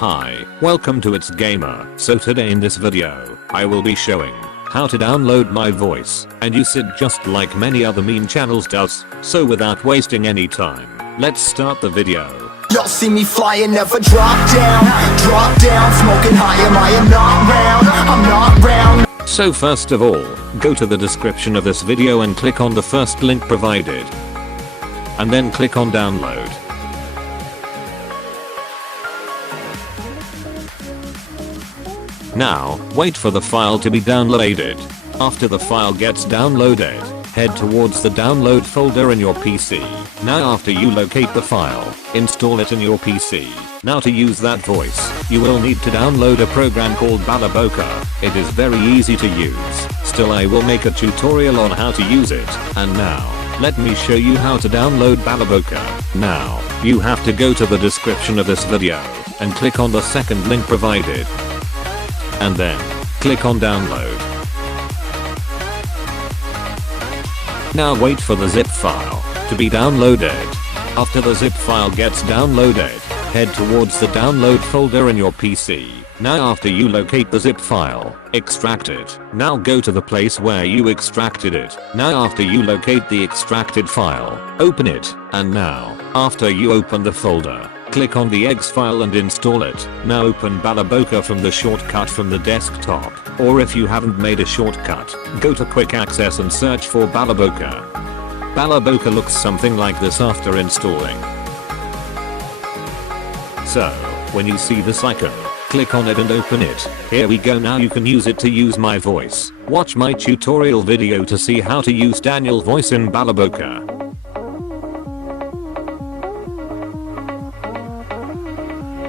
Hi, welcome to It's Gamer. So today in this video, I will be showing how to download my voice and use it just like many other meme channels does. So without wasting any time, let's start the video. Y'all see me flying, never drop down, smoking high, I am not round. So first of all, go to the description of this video and click on the first link provided. And then click on download. Now, wait for the file to be downloaded. After the file gets downloaded, head towards the download folder in your PC. Now after you locate the file, install it in your PC. Now to use that voice, you will need to download a program called Balaboka. It is very easy to use. Still, I will make a tutorial on how to use it. And now, let me show you how to download Balaboka. Now, you have to go to the description of this video and click on the second link provided. And then, click on download. Now wait for the zip file to be downloaded. After the zip file gets downloaded, head towards the download folder in your PC. Now after you locate the zip file, extract it. Now go to the place where you extracted it. Now after you locate the extracted file, open it. And now, after you open the folder, click on the exe file and install it. Now open Balaboka from the shortcut from the desktop. Or if you haven't made a shortcut, go to quick access and search for Balaboka. Balaboka looks something like this after installing. So, when you see this icon, click on it and open it. Here we go. Now you can use it to use my voice. Watch my tutorial video to see how to use Daniel's voice in Balaboka.